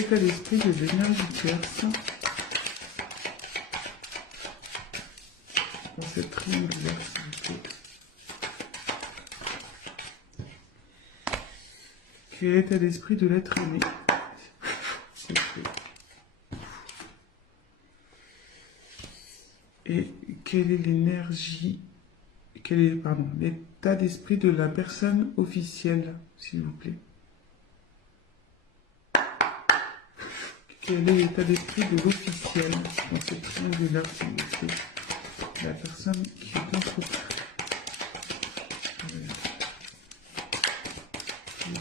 État d'esprit de l'énergie tierce. Pour cette triangulaire, s'il vous plaît. Quel est l'état d'esprit de l'être aimé? Et quelle est l'énergie, quel est, pardon, l'état d'esprit de la personne officielle, s'il vous plaît? Quel est l'état d'esprit de l'officiel dans cette triangulaire, s'il vous plaît? La personne qui est entreprise.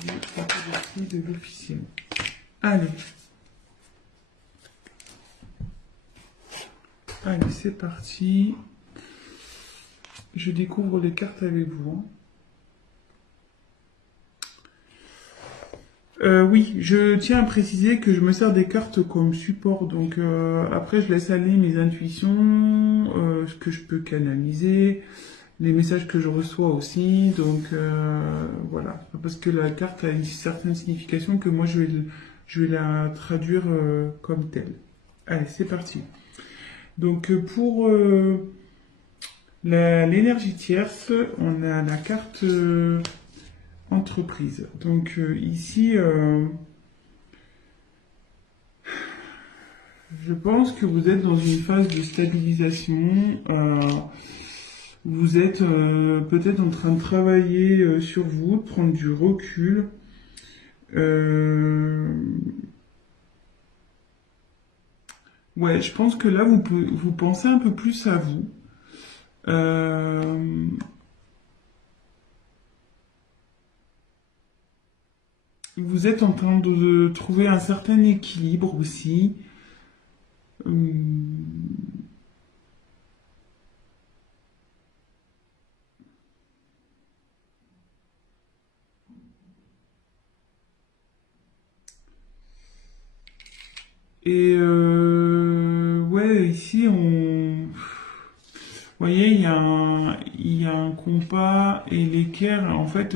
L'état d'esprit de l'officiel. Allez. Allez, c'est parti. Je découvre les cartes avec vous. Oui, je tiens à préciser que je me sers des cartes comme support. Donc après, je laisse aller mes intuitions, ce que je peux canaliser, les messages que je reçois aussi. Donc voilà, parce que la carte a une certaine signification que moi je vais la traduire comme telle. Allez, c'est parti. Donc pour l'énergie tierce, on a la carte entreprise. Donc ici, je pense que vous êtes dans une phase de stabilisation. Vous êtes peut-être en train de travailler sur vous, de prendre du recul. Ouais, je pense que là, vous pensez un peu plus à vous. Vous êtes en train de trouver un certain équilibre aussi. Et ouais, ici, vous voyez, il y a un compas et l'équerre, en fait,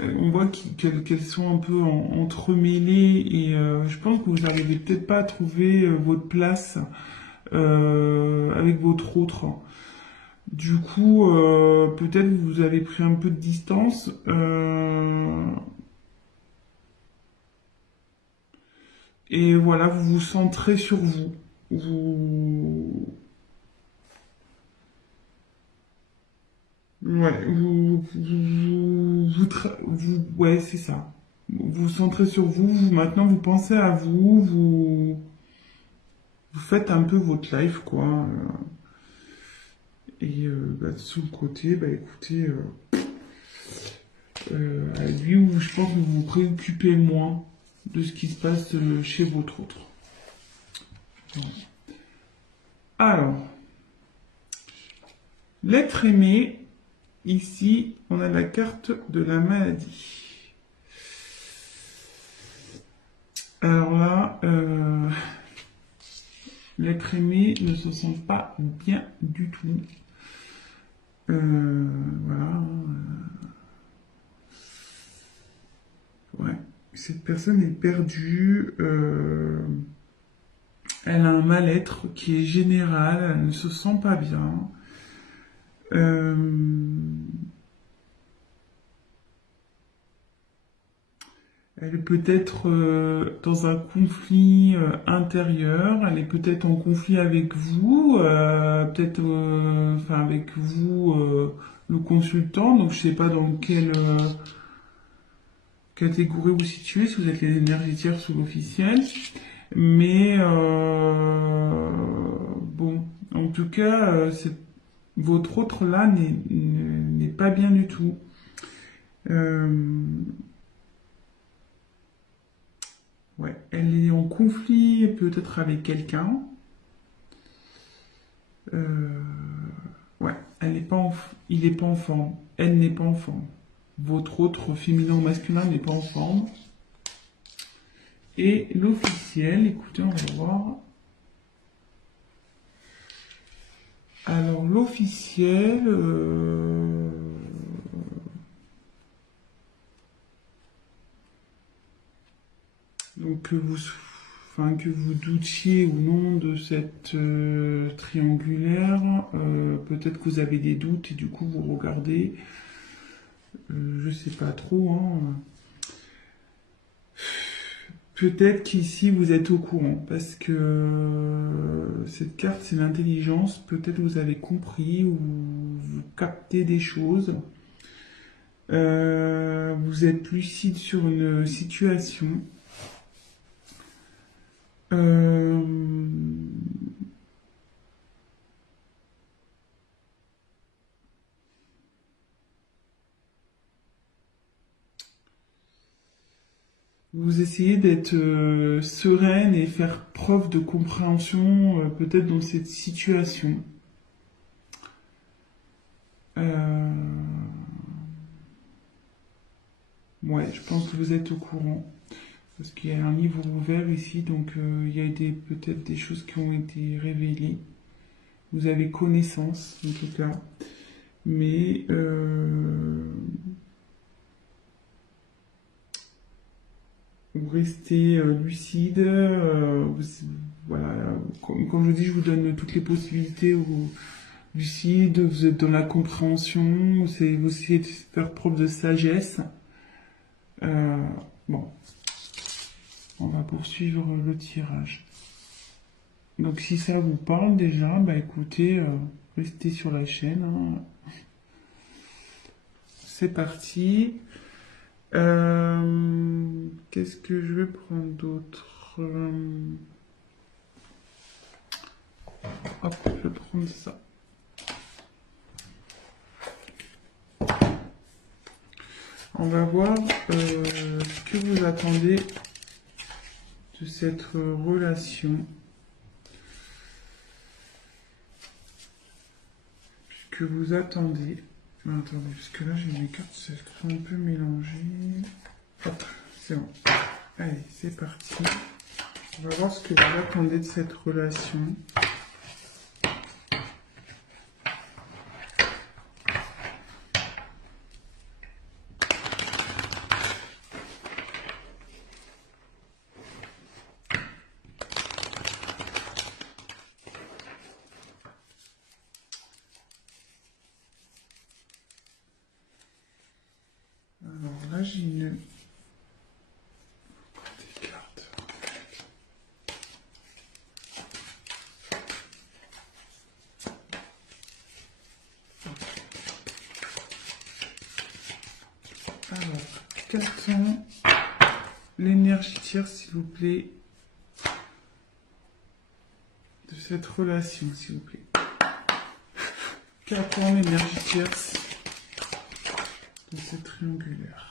on voit qu'elles sont un peu entremêlées et je pense que vous n'arrivez peut-être pas à trouver votre place avec votre autre. Du coup, peut-être vous avez pris un peu de distance. Et voilà, vous vous centrez sur vous. Ouais, ouais, c'est ça. Vous vous centrez sur vous, maintenant vous pensez à vous, vous faites un peu votre life, quoi. Et bah, de son côté, bah écoutez, à lui, je pense que vous vous préoccupez moins de ce qui se passe chez votre autre. Voilà. Alors, l'être aimé, ici, on a la carte de la maladie. Alors là, l'être aimé ne se sent pas bien du tout. Voilà. Ouais. Cette personne est perdue. Elle a un mal-être qui est général. Elle ne se sent pas bien. Elle est peut-être dans un conflit intérieur, elle est peut-être en conflit avec vous, peut-être enfin avec vous, le consultant, donc je sais pas dans quelle catégorie vous situez, si vous êtes les énergies tierces ou l'officiel, mais bon, en tout cas, votre autre là n'est pas bien du tout. Ouais, elle est en conflit peut-être avec quelqu'un. Ouais, elle n'est pas il n'est pas en forme. Elle n'est pas en forme. Votre autre féminin ou masculin n'est pas en forme. Et l'officiel, écoutez, on va voir. Alors l'officiel, donc que vous doutiez ou non de cette triangulaire, peut-être que vous avez des doutes et du coup vous regardez, je sais pas trop, hein. Peut-être qu'ici vous êtes au courant parce que cette carte c'est l'intelligence, peut-être vous avez compris ou vous captez des choses. Vous êtes lucide sur une situation. Euh, Vous essayez d'être sereine et faire preuve de compréhension peut-être dans cette situation. Euh, ouais, je pense que vous êtes au courant. Parce qu'il y a un livre ouvert ici, donc il y a peut-être des choses qui ont été révélées. Vous avez connaissance, en tout cas. Mais vous restez lucide. Voilà, comme je dis, je vous donne toutes les possibilités. Lucide, vous êtes dans la compréhension, vous essayez de faire preuve de sagesse. Euh, bon, on va poursuivre le tirage. Donc si ça vous parle déjà, bah écoutez, restez sur la chaîne, hein. C'est parti. Qu'est-ce que je vais prendre d'autre? Hop, je vais prendre ça. On va voir ce que vous attendez de cette relation. Que vous attendez. Attendez, parce que là j'ai mes cartes, elles sont un peu mélangées. Hop, c'est bon. Allez, c'est parti. On va voir ce que vous attendez de cette relation. Alors là j'ai une... des cartes. Alors, qu'attend l'énergie tierce, s'il vous plaît, de cette relation, s'il vous plaît. Qu'attend l'énergie tierce de cette triangulaire?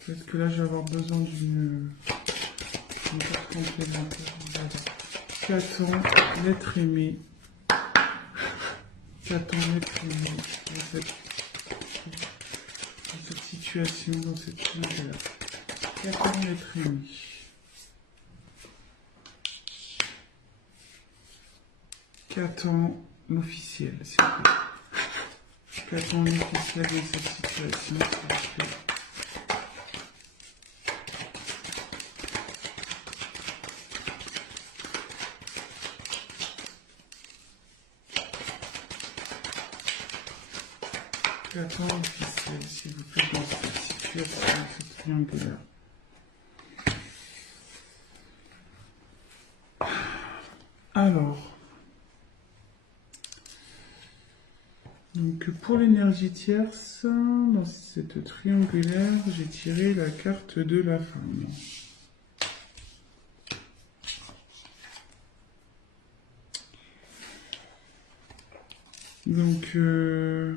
Peut-être que là, je vais avoir besoin d'une carte complémentaire. Voilà. Qu'attend l'être aimé? Qu'attend l'être aimé dans cette situation, dans cette triangulaire? Qu'attend l'être aimé? Qu'attend l'officiel, s'il vous plaît? Qu'attend l'officiel dans cette situation, s'il vous plaît? Qu'attend l'officiel, s'il vous plaît, dans cette situation, cette triangulaire? Alors, donc pour l'énergie tierce, dans cette triangulaire, j'ai tiré la carte de la femme. Donc, je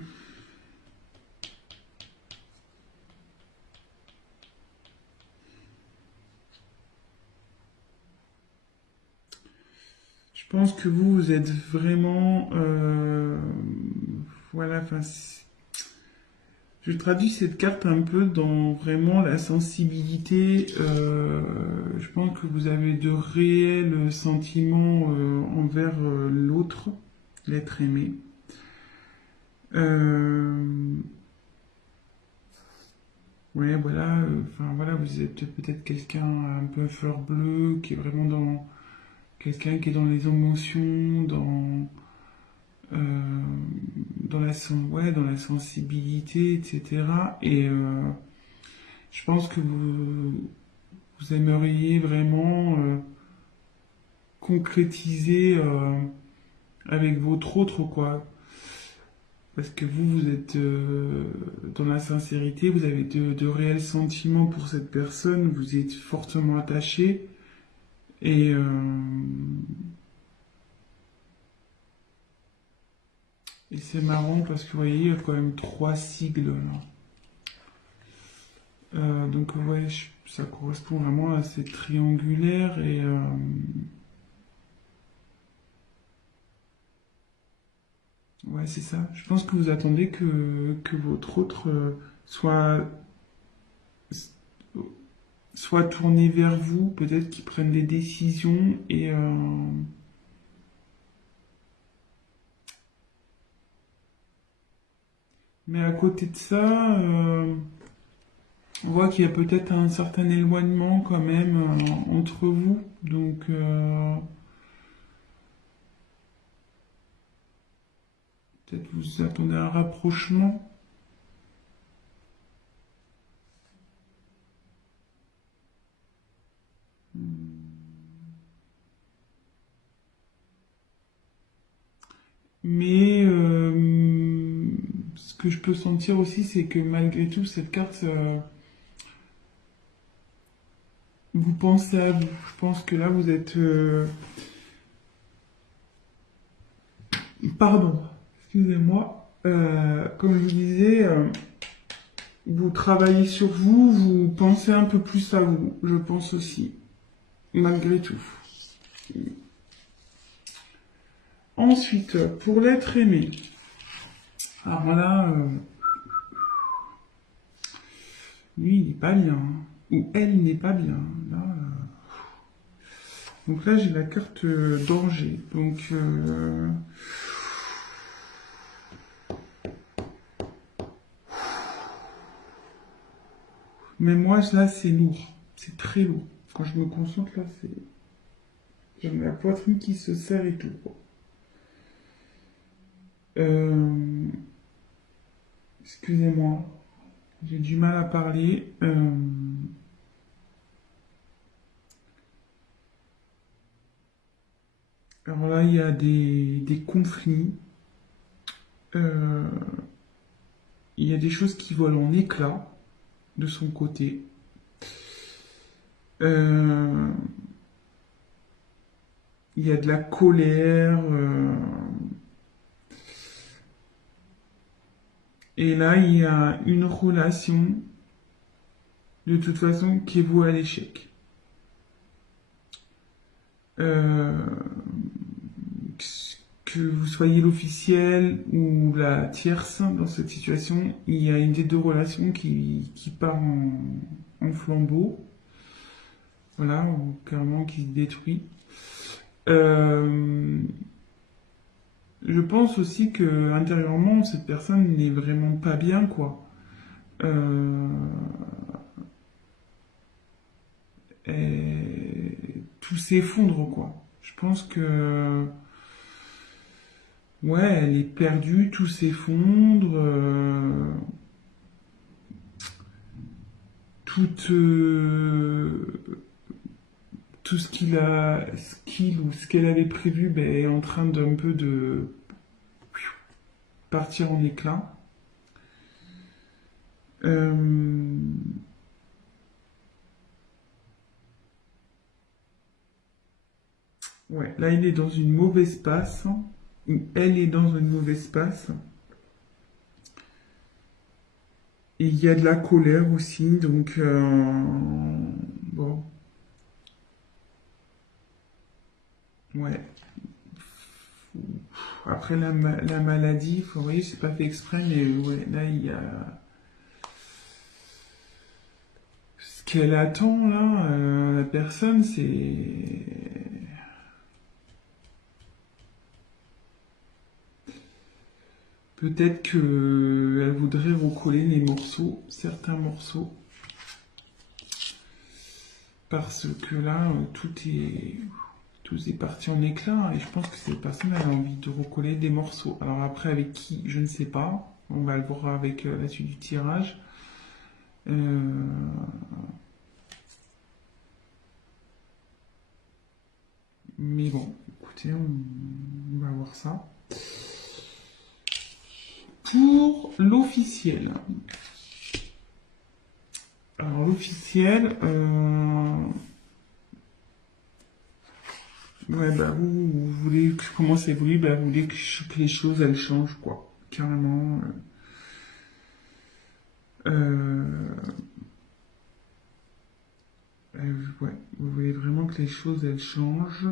pense que vous êtes vraiment... voilà, enfin... Je traduis cette carte un peu dans vraiment la sensibilité. Je pense que vous avez de réels sentiments envers l'autre, l'être aimé. Euh, ouais, voilà, enfin voilà, vous êtes peut-être quelqu'un un peu fleur bleue, qui est vraiment dans quelqu'un qui est dans les émotions, euh, ouais, dans la sensibilité, etc. Et je pense que vous aimeriez vraiment concrétiser avec votre autre, quoi. Parce que vous êtes dans la sincérité, vous avez de réels sentiments pour cette personne, vous êtes fortement attaché. Et, euh, et c'est marrant parce que vous voyez, il y a quand même trois sigles là. Donc ouais, ça correspond vraiment à ces triangulaires et ouais, c'est ça. Je pense que vous attendez que votre autre soit tourné vers vous, peut-être qu'il prenne des décisions et mais à côté de ça, on voit qu'il y a peut-être un certain éloignement quand même entre vous. Donc peut-être vous attendez un rapprochement. Mais ce que je peux sentir aussi, c'est que malgré tout, cette carte, vous pensez à vous. Je pense que là, vous êtes... pardon, excusez-moi. Comme je vous disais, vous travaillez sur vous, vous pensez un peu plus à vous, je pense aussi, malgré tout. Ensuite, pour l'être aimé. Alors là, lui, il n'est pas bien. Ou elle n'est pas bien. Là, donc là, j'ai la carte danger. Donc, mais moi, là, c'est lourd. C'est très lourd. Quand je me concentre, là, c'est... J'ai la poitrine qui se serre et tout. Euh, Excusez-moi. J'ai du mal à parler. Alors là, il y a des conflits. Euh, il y a des choses qui volent en éclats de son côté. Euh, il y a de la colère. Et là, il y a une relation, de toute façon, qui est vouée à l'échec. Euh, que vous soyez l'officiel ou la tierce dans cette situation, il y a une des deux relations qui part en flambeau, voilà, ou carrément qui se détruit. Euh, je pense aussi que intérieurement, cette personne n'est vraiment pas bien, quoi. Euh, tout s'effondre, quoi. Je pense que ouais, elle est perdue, tout s'effondre, tout, tout ce qu'il ou ce qu'elle avait prévu ben, est en train d'un peu de partir en éclats. Euh, ouais, là il est dans une mauvaise passe, ou elle est dans une mauvaise passe. Et il y a de la colère aussi, donc bon, ouais. Après la maladie, vous voyez, c'est pas fait exprès, mais ouais, là il y a ce qu'elle attend là, la personne, c'est Peut-être qu'elle voudrait recoller les morceaux, certains morceaux. Parce que là, tout est parti en éclats et je pense que cette personne a envie de recoller des morceaux. Alors après, avec qui, je ne sais pas. On va le voir avec la suite du tirage. Mais bon, écoutez, on va voir ça. Pour l'officiel. Alors l'officiel, ouais, bah vous voulez que je commence à évoluer, bah vous voulez que les choses elles changent quoi, carrément. Ouais, vous voulez vraiment que les choses elles changent.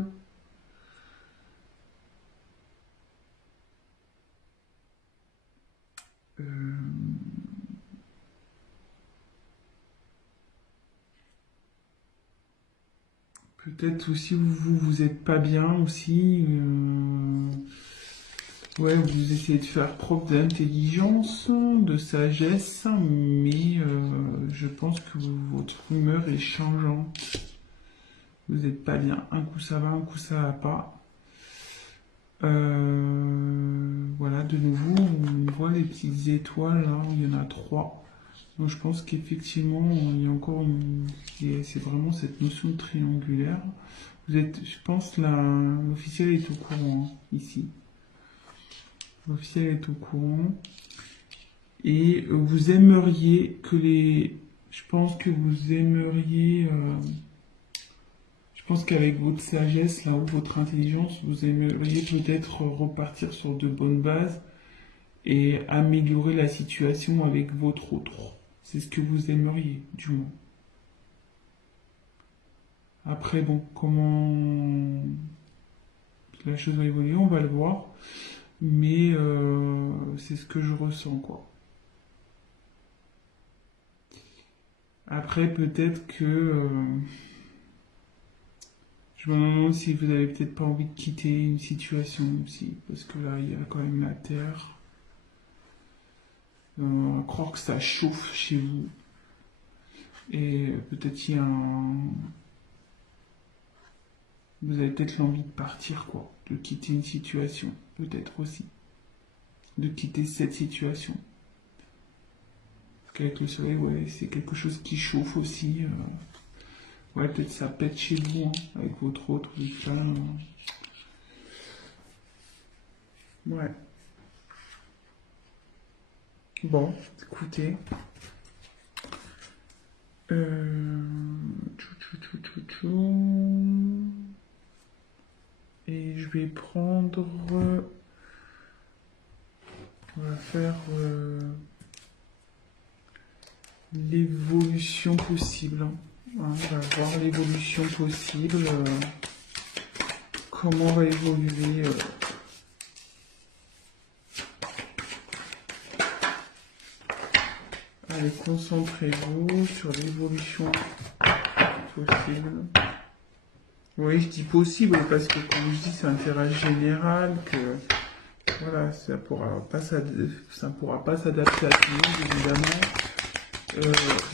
Peut-être aussi vous êtes pas bien aussi. Ouais, vous essayez de faire preuve d'intelligence, de sagesse, mais je pense que votre humeur est changeante. Vous n'êtes pas bien. Un coup ça va, un coup ça va pas. Voilà, de nouveau, on voit les petites étoiles là, il y en a 3. Donc je pense qu'effectivement, il y a encore c'est vraiment cette notion de triangulaire. Je pense, l'officiel est au courant, hein, ici. L'officiel est au courant. Et vous aimeriez je pense que vous aimeriez... je pense qu'avec votre sagesse, là, ou votre intelligence, vous aimeriez peut-être repartir sur de bonnes bases et améliorer la situation avec votre autre. C'est ce que vous aimeriez, du moins. Après, bon, comment la chose va évoluer, on va le voir. Mais c'est ce que je ressens, quoi. Après, peut-être que je me demande si vous avez peut-être pas envie de quitter une situation aussi, parce que là, il y a quand même la Terre. On va croire que ça chauffe chez vous. Et peut-être vous avez peut-être l'envie de partir, quoi. De quitter une situation, peut-être aussi. De quitter cette situation. Parce qu'avec le soleil, ouais, c'est quelque chose qui chauffe aussi. Ouais, peut-être ça pète chez vous, hein, avec votre autre, Ouais. Bon, écoutez. Et je vais prendre... On va faire l'évolution possible. Hein, on va voir l'évolution possible. Comment va évoluer... Allez, concentrez-vous sur l'évolution possible. Oui, je dis possible parce que, comme je dis, c'est un tirage général que voilà, ça pourra pas s'adapter à tout le monde, évidemment.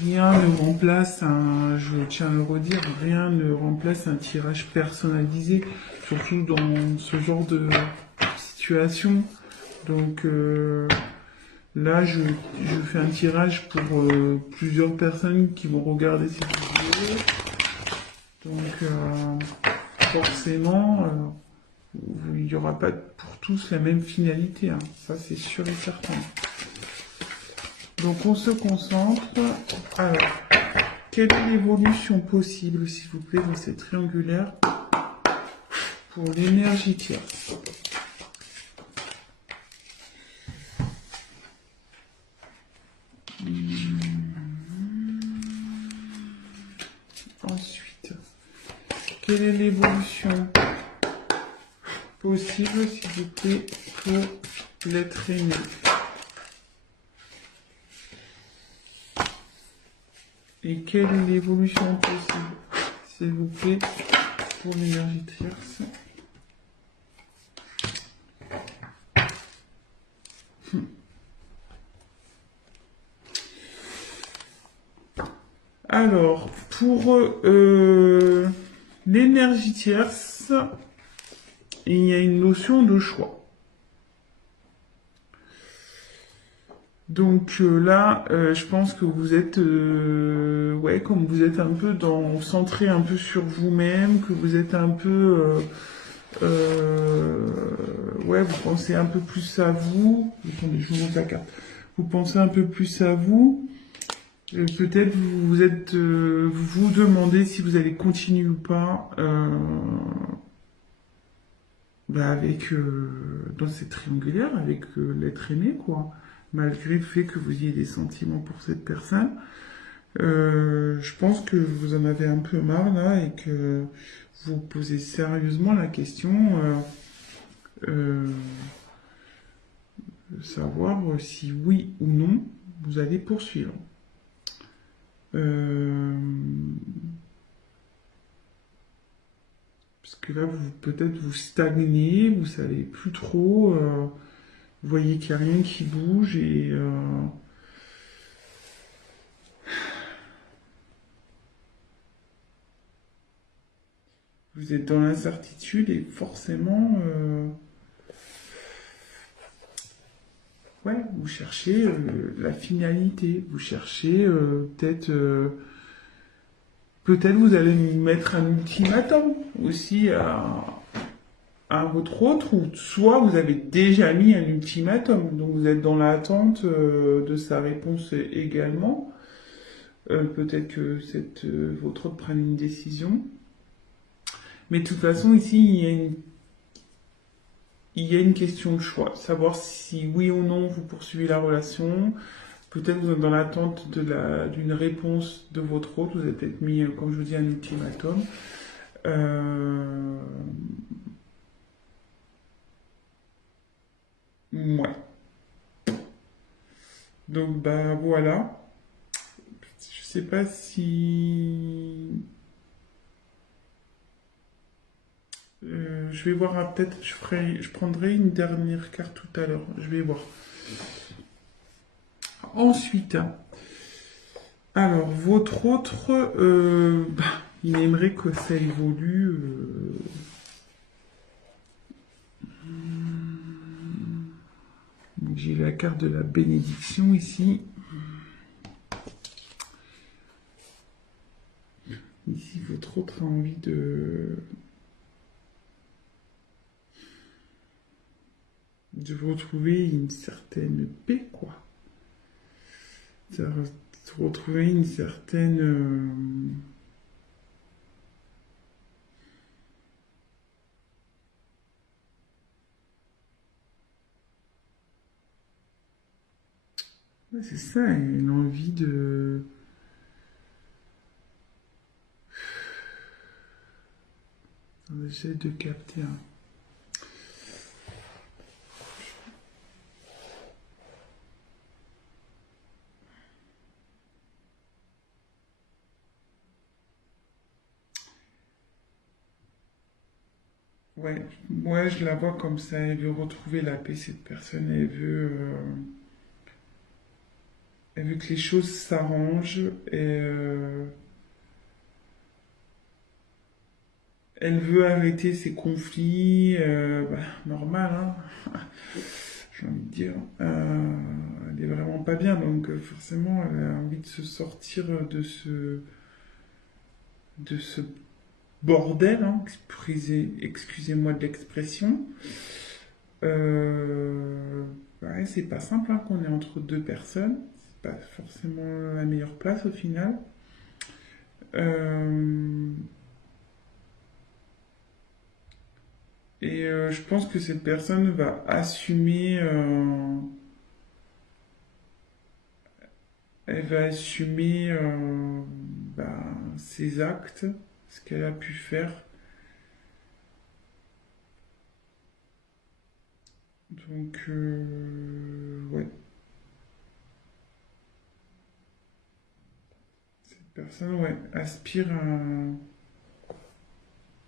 Rien ne remplace je tiens à le redire, rien ne remplace un tirage personnalisé, surtout dans ce genre de situation. Donc là, je fais un tirage pour plusieurs personnes qui vont regarder cette vidéo. Donc, forcément, il n'y aura pas pour tous la même finalité. Hein. Ça, c'est sûr et certain. Donc, on se concentre. Alors, quelle est l'évolution possible, s'il vous plaît, dans cette triangulaire pour l'énergie tierce? Ensuite, quelle est l'évolution possible, s'il vous plaît, pour l'être aimé? Et quelle est l'évolution possible, s'il vous plaît, pour l'énergie tierce? Alors, pour l'énergie tierce, il y a une notion de choix. Donc là, je pense que vous êtes, ouais, comme vous êtes un peu centré un peu sur vous-même, que vous êtes un peu, ouais, vous pensez un peu plus à vous. Attendez, je vous montre la carte. Vous pensez un peu plus à vous. Peut-être vous êtes, vous vous demandez si vous allez continuer ou pas avec dans cette triangulaire avec l'être aimé, quoi. Malgré le fait que vous ayez des sentiments pour cette personne. Je pense que vous en avez un peu marre là et que vous posez sérieusement la question de savoir si oui ou non vous allez poursuivre. Euh, Parce que là, peut-être vous stagnez, vous savez plus trop, vous voyez qu'il n'y a rien qui bouge et vous êtes dans l'incertitude et forcément, ouais, vous cherchez la finalité, vous cherchez peut-être vous allez mettre un ultimatum aussi à votre autre, ou soit vous avez déjà mis un ultimatum, donc vous êtes dans l'attente de sa réponse également. Peut-être que votre autre prenne une décision. Mais de toute façon, ici, il y a une question de choix. Savoir si oui ou non vous poursuivez la relation. Peut-être vous êtes dans l'attente d'une réponse de votre autre. Vous avez peut-être mis, comme je vous dis, un ultimatum. Euh, ouais. Donc, bah voilà. Je sais pas si. Je vais voir, peut-être je prendrai une dernière carte tout à l'heure. Je vais voir. Ensuite, alors votre autre, il aimerait que ça évolue. J'ai la carte de la bénédiction ici. Ici, votre autre a envie de retrouver une certaine paix, quoi. De retrouver une certaine. Ouais, c'est ça, une envie de. J'essaie de capter. Hein. Ouais, moi je la vois comme ça. Elle veut retrouver la paix, cette personne. Elle veut que les choses s'arrangent. Et elle veut arrêter ses conflits. Normal, hein. J'ai envie de dire. Elle est vraiment pas bien. Donc forcément, elle a envie de se sortir de ce bordel. Hein. Excusez-moi de l'expression. Ouais, c'est pas simple hein, qu'on est entre deux personnes. C'est pas forcément la meilleure place au final. Euh, je pense que cette personne va assumer, elle va assumer ses actes, ce qu'elle a pu faire. Donc, ouais, cette personne, ouais, aspire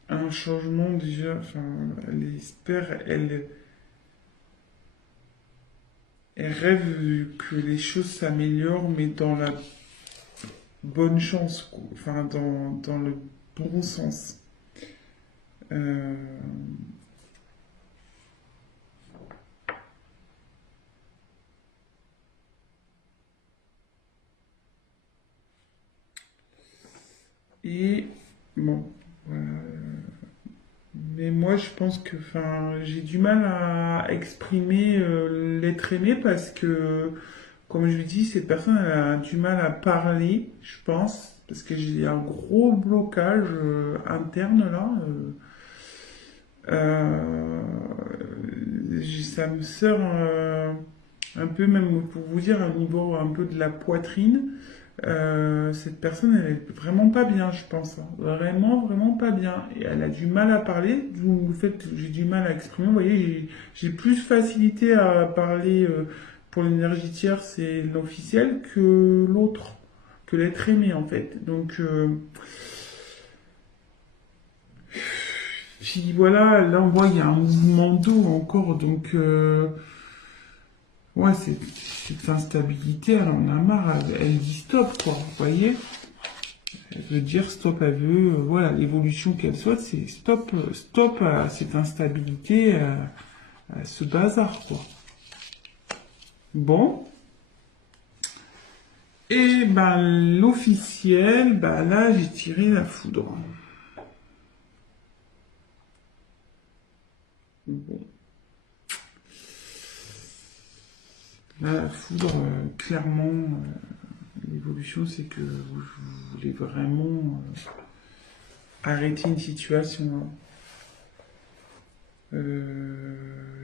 à un changement déjà. Enfin, elle espère, elle rêve que les choses s'améliorent, mais bonne chance, quoi. Enfin, dans le bon sens. Euh, et bon, voilà. Mais moi, je pense que, enfin, j'ai du mal à exprimer l'être aimé parce que, comme je l'ai dit, cette personne elle a du mal à parler, je pense, parce que j'ai un gros blocage interne là. Ça me sort un peu, même pour vous dire, au niveau un peu de la poitrine. Cette personne, elle est vraiment pas bien, je pense, hein. Vraiment, vraiment pas bien. Et elle a du mal à parler. Vous faites, j'ai du mal à exprimer. Vous voyez, j'ai plus facilité à parler pour l'énergie tierce et l'officiel que l'autre, que l'être aimé, en fait. Donc, puis voilà, là, on voit, il y a un mouvement d'eau encore. Donc, ouais, cette instabilité, elle en a marre. Elle dit stop, quoi. Vous voyez? Elle veut dire stop, elle veut, voilà, l'évolution qu'elle souhaite, c'est stop, stop à cette instabilité, à ce bazar, quoi. Bon. Et ben, l'officiel, ben là, j'ai tiré la foudre. Bon. Là, la foudre, clairement, l'évolution, c'est que vous voulez vraiment arrêter une situation, hein.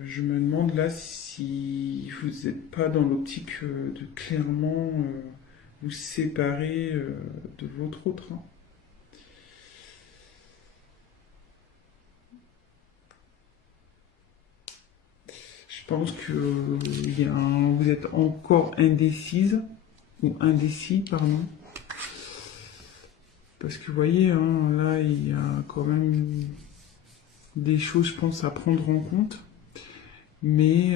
Je me demande là si vous n'êtes pas dans l'optique de clairement vous séparer de votre autre, hein. Je pense que vous êtes encore indécise, ou indécis, pardon. Parce que vous voyez, hein, là, il y a quand même des choses, je pense, à prendre en compte. Mais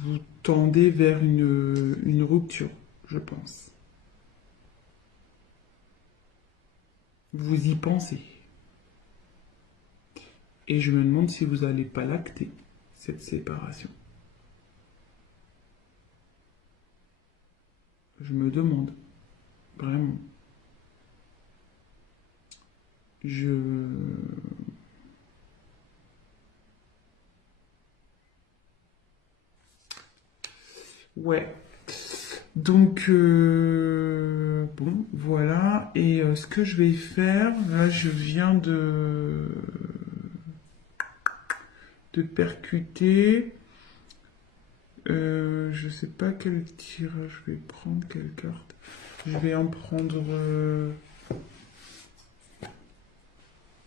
vous tendez vers une rupture, je pense. Vous y pensez. Et je me demande si vous n'allez pas l'acter, cette séparation. Je me demande, vraiment. Ouais. Donc, bon, voilà. Et ce que je vais faire, là, je viens de percuter. Je sais pas quel tirage je vais prendre, quelle carte. Je vais en prendre.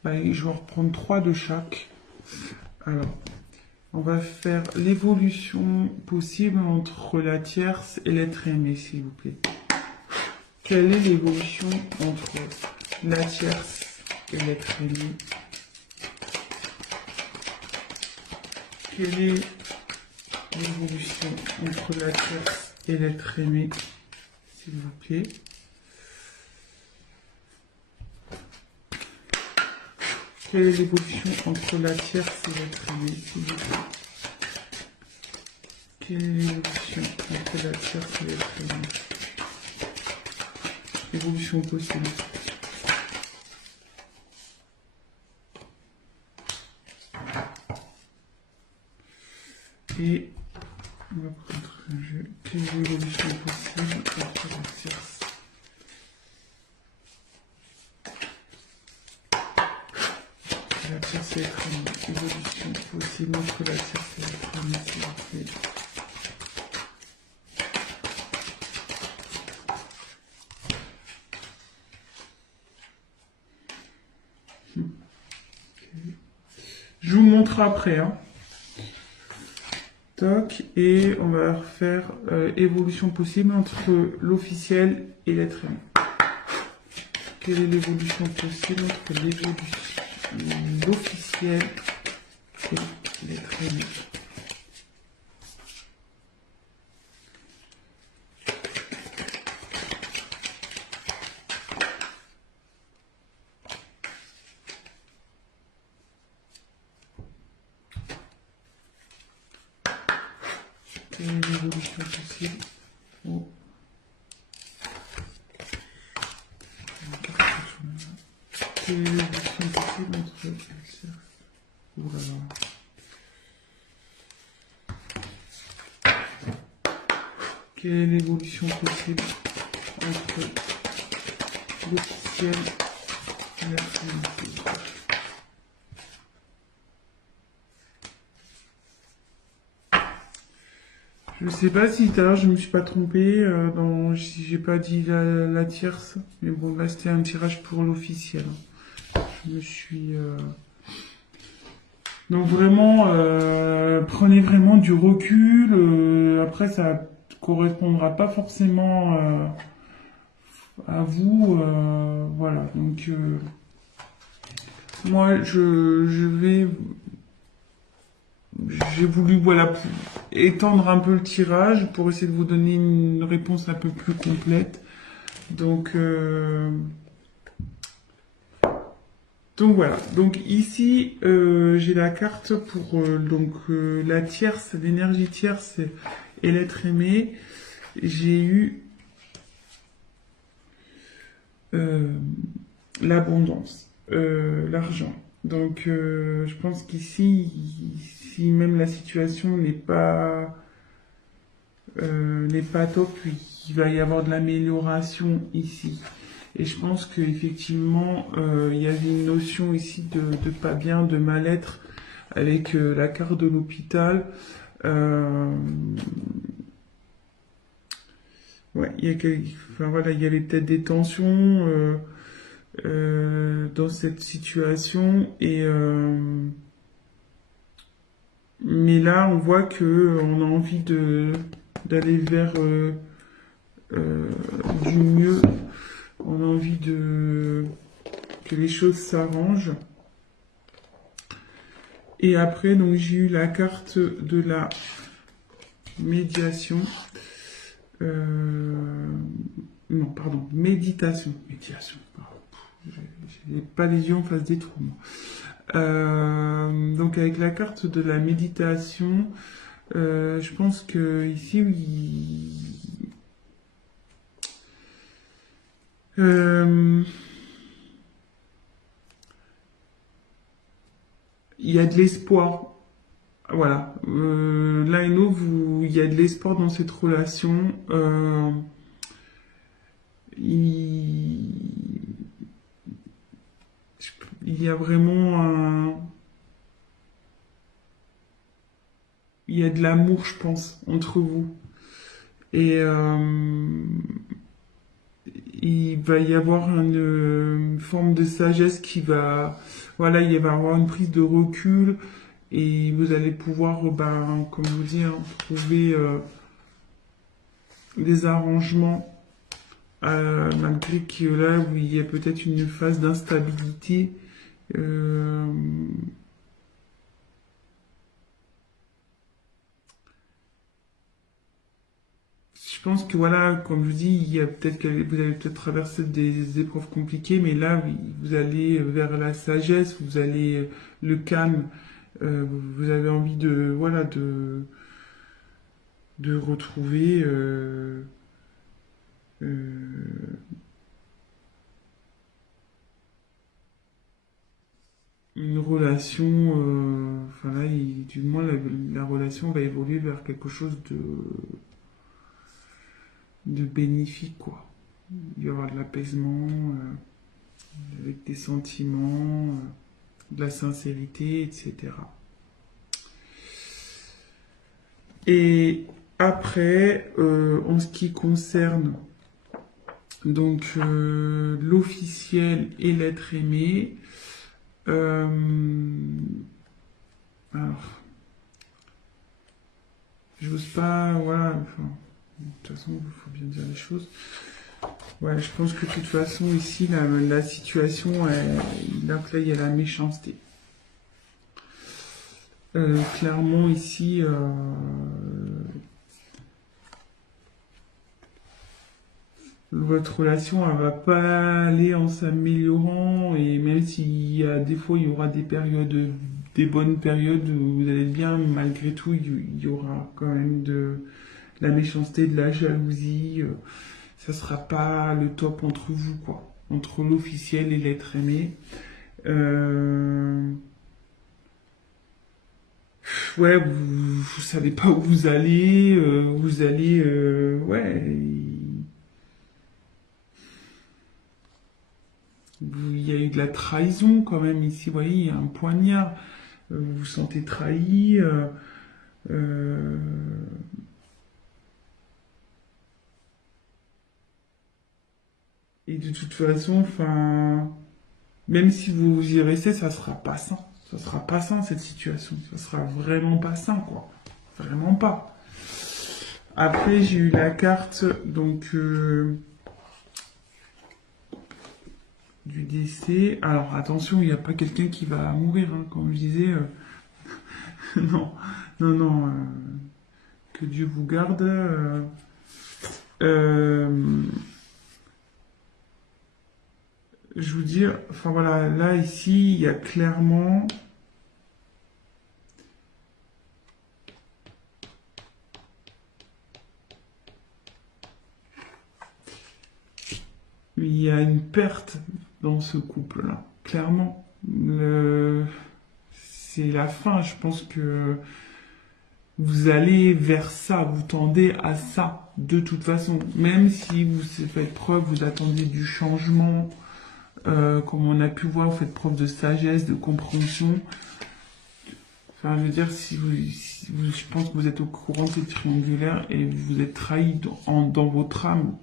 Je vais en reprendre 3 de chaque. Alors, on va faire l'évolution possible entre la tierce et l'être aimé, s'il vous plaît. Quelle est l'évolution entre la tierce et l'être aimé? Quelle est l'évolution entre la tierce et l'être aimé, s'il vous plaît? Quelle est l'évolution entre la tierce et l'être aimé, s'il vous plaît? Quelle est l'évolution entre la tierce et l'être aimé? Évolution possible. Et on va prendre un jeu. Quelle est l'évolution possible entre la tierce? La tierce et l'être aimé. Évolution possible entre la tierce et l'être aimé, s'il vous plaît. Je vous montre après, hein. Toc, et on va refaire évolution possible entre l'officiel et l'être aimé. Quelle est l'évolution possible entre l'officiel et l'être aimé? Quelle est l'évolution possible? Oh. Quelle est l'évolution possible entre... Oh là là. Quelle est l'évolution possible entre l'officiel et la finalité? Je sais pas si tout à l'heure je me suis pas trompée si j'ai pas dit la tierce, mais bon là c'était un tirage pour l'officiel. Je me suis donc vraiment prenez vraiment du recul. Après ça correspondra pas forcément à vous, voilà. Donc moi j'ai voulu voilà étendre un peu le tirage pour essayer de vous donner une réponse un peu plus complète. Donc voilà. Donc ici j'ai la carte pour la tierce, l'énergie tierce et l'être aimé. J'ai eu l'abondance, l'argent. Donc je pense qu'ici, si même la situation n'est pas top, il va y avoir de l'amélioration ici. Et je pense qu'effectivement, il y avait une notion ici de pas bien, de mal-être avec la carte de l'hôpital. Ouais, enfin, voilà, il y avait peut-être des tensions dans cette situation mais là on voit que on a envie d'aller vers du mieux, on a envie que les choses s'arrangent. Et après donc j'ai eu la carte de la médiation. Non, pardon, méditation. Médiation. J'ai pas les yeux en face des trous. Donc avec la carte de la méditation, je pense que ici, il y a de l'espoir. Voilà. L'un et l'autre, il y a de l'espoir dans cette relation. Il y a vraiment il y a de l'amour, je pense, entre vous. Et il va y avoir une forme de sagesse qui va, voilà, il va y avoir une prise de recul et vous allez pouvoir, comme vous dites, trouver des arrangements malgré que là où il y a peut-être une phase d'instabilité. Je pense que voilà, comme je vous dis, il y a peut-être que vous allez peut-être traverser des épreuves compliquées, mais là, vous allez vers la sagesse, vous allez le calme, vous avez envie de voilà de retrouver une relation, enfin là, du moins la relation va évoluer vers quelque chose de bénéfique, quoi. Il y aura de l'apaisement, avec des sentiments, de la sincérité, etc. Et après, en ce qui concerne donc l'officiel et l'être aimé, alors, j'ose pas, voilà, enfin, de toute façon, il faut bien dire les choses. Ouais, je pense que de toute façon, ici, la situation, là, il y a la méchanceté. Clairement, ici, votre relation, elle va pas aller en s'améliorant, et même s'il y a des fois, il y aura des périodes des bonnes périodes où vous allez bien, malgré tout, il y aura quand même de la méchanceté, de la jalousie. Ça sera pas le top entre vous, quoi. Entre l'officiel et l'être aimé. Euh, ouais, vous savez pas où vous allez, ouais, il y a eu de la trahison quand même ici, vous voyez, il y a un poignard, vous vous sentez trahi, euh, et de toute façon, enfin, même si vous y restez, ça sera pas sain. Ça sera pas sain cette situation. Ça sera vraiment pas sain, quoi. Vraiment pas. Après, j'ai eu la carte donc du décès. Alors attention, il n'y a pas quelqu'un qui va mourir, hein, comme je disais. Non, non, non. Que Dieu vous garde. Euh, je vous dis, enfin voilà, là ici, il y a clairement. Il y a une perte dans ce couple-là, clairement. C'est la fin, je pense que vous allez vers ça, vous tendez à ça, de toute façon. Même si vous faites preuve, vous attendez du changement, comme on a pu voir, vous faites preuve de sagesse, de compréhension. Enfin, je veux dire, je pense que vous êtes au courant de cette triangulaire et vous êtes trahi dans votre âme,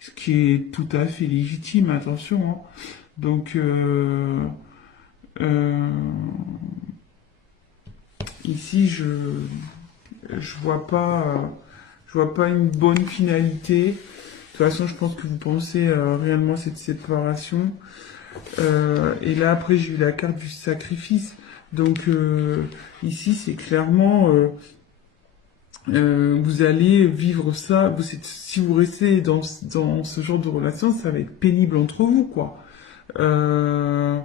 ce qui est tout à fait légitime, attention, hein. Donc, euh, ici, je vois pas une bonne finalité. De toute façon, je pense que vous pensez réellement à cette séparation. Et là, après, j'ai eu la carte du sacrifice. Donc, ici, c'est clairement, vous allez vivre ça. Si vous restez dans ce genre de relation, ça va être pénible entre vous, quoi. Euh,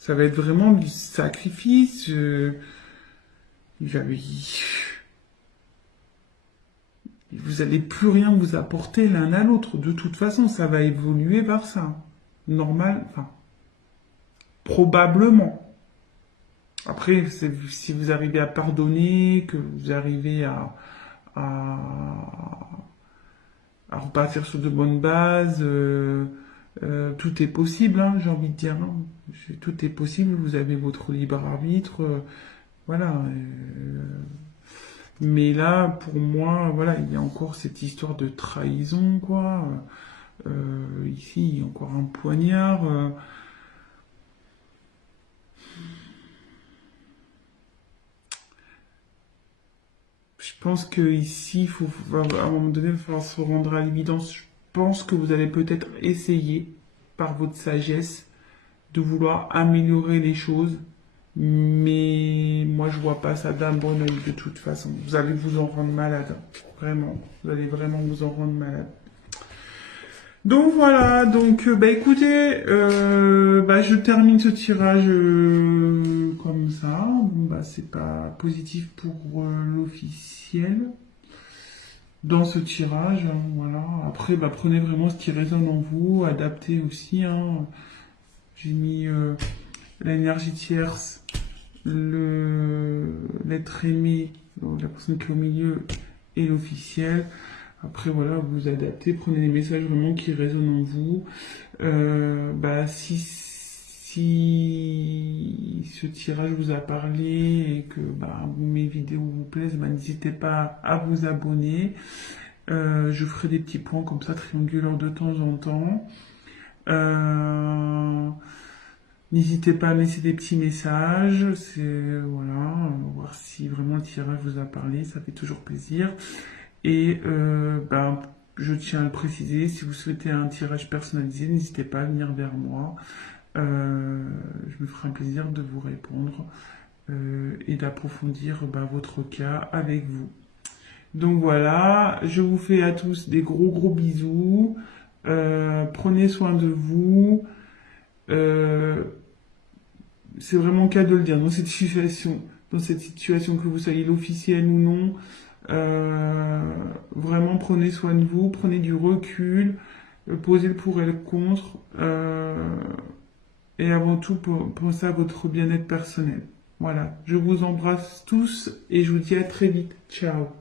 Ça va être vraiment du sacrifice. J'avais- Vous allez plus rien vous apporter l'un à l'autre. De toute façon, ça va évoluer vers ça. Normal, enfin, probablement. Après, si vous arrivez à pardonner, que vous arrivez à, à repartir sur de bonnes bases, tout est possible, hein, j'ai envie de dire, hein. Tout est possible, vous avez votre libre arbitre, voilà. Mais là, pour moi, voilà, il y a encore cette histoire de trahison, quoi. Ici, il y a encore un poignard. Je pense que ici, à un moment donné, il va falloir se rendre à l'évidence. Je pense que vous allez peut-être essayer, par votre sagesse, de vouloir améliorer les choses. Mais moi, je vois pas ça d'un bon oeil de toute façon. Vous allez vous en rendre malade. Vraiment. Vous allez vraiment vous en rendre malade. Donc voilà, donc bah écoutez, bah je termine ce tirage comme ça. Bon bah c'est pas positif pour l'officiel dans ce tirage, hein, voilà. Après bah prenez vraiment ce qui résonne en vous, adaptez aussi, hein. J'ai mis l'énergie tierce, l'être aimé, donc la personne qui est au milieu et l'officiel. Après, voilà, vous adaptez, prenez des messages vraiment qui résonnent en vous. Bah, si ce tirage vous a parlé et que bah, mes vidéos vous plaisent, bah, n'hésitez pas à vous abonner. Je ferai des petits points comme ça, triangulaires de temps en temps. Euh, N'hésitez pas à me laisser des petits messages. Voilà, voir si vraiment le tirage vous a parlé, ça fait toujours plaisir. Et ben, je tiens à le préciser, si vous souhaitez un tirage personnalisé, n'hésitez pas à venir vers moi. Je me ferai un plaisir de vous répondre et d'approfondir ben, votre cas avec vous. Donc voilà, je vous fais à tous des gros gros bisous. Prenez soin de vous. c'est vraiment le cas de le dire, dans cette situation, que vous soyez l'officiel ou non, vraiment prenez soin de vous, prenez du recul, posez le pour et le contre, et avant tout, pensez à votre bien-être personnel. Voilà, je vous embrasse tous et je vous dis à très vite. Ciao.